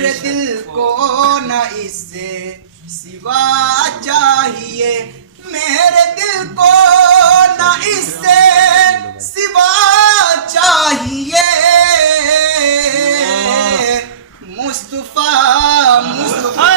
मेरे दिल को न इससे सिवा चाहिए, मेरे दिल को न इससे सिवा चाहिए। मुस्तफा मुस्तफा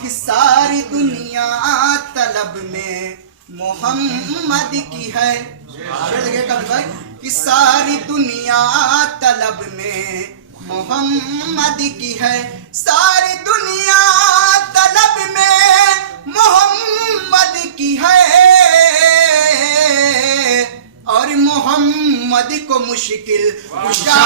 कि सारी दुनिया तलब में मोहम्मद की है। कि सारी दुनिया तलब में मोहम्मद की है, सारी दुनिया तलब में मोहम्मद की है। और मोहम्मद को मुश्किल कुशा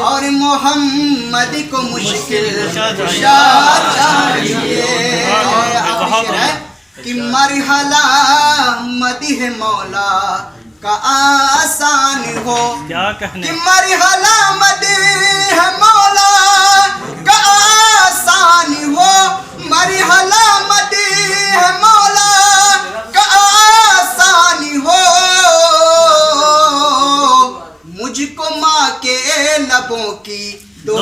और मोहम्मद को मुश्किल चाहिए। कि मरहला मदीह मौला का आसान हो, क्या कहने कि मरहला मदीह मौला का आसान हो, मरहला मदीह मौला का आसान हो। मुझको माँ के लबों की दुआ,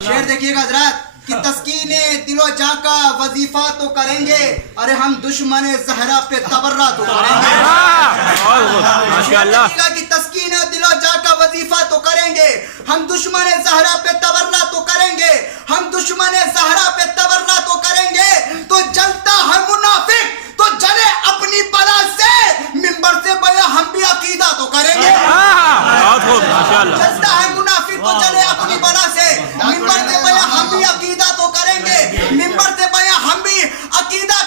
शेर देखिएगा हज़रात कि तस्कीने दिलो जा का वजीफा तो करेंगे, अरे हम दुश्मन ज़हरा पे तबर्रा तो करेंगे। माशाअल्लाह कि तस्कीने दिलो जा का वजीफा तो करेंगे, हम दुश्मन ज़हरा पे तबर्रा तो करेंगे, हम दुश्मन ज़हरा पे तबर्रा तो करेंगे। तो जलता है मुनाफिक तो जले अपनी बला से, मिंबर से बया हम भी अकीदा तो करेंगे। जलता है मुनाफिक तो जले अपनी बला से, मिंबर से बया हम भी अकीदा तो करेंगे, मिंबर से बया हम भी अकीदा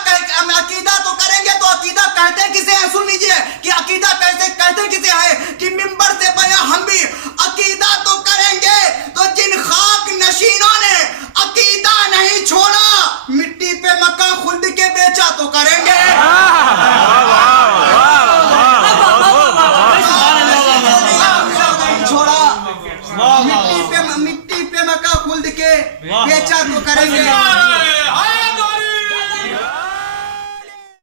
तो करेंगे। तो अकीदा कहते किसे हैं, सुन लीजिए कि अकीदा कहते किसे है कि मिंबर से बया हम भी अकीदा तो करेंगे। तो जिन खाक नशीनों ने अकीदा नहीं छोड़ा, मिट्टी पे मक्का खुद के बेचा तो करेंगे। छोड़ा मिट्टी पे मक्का खुद के बेचा तो करेंगे।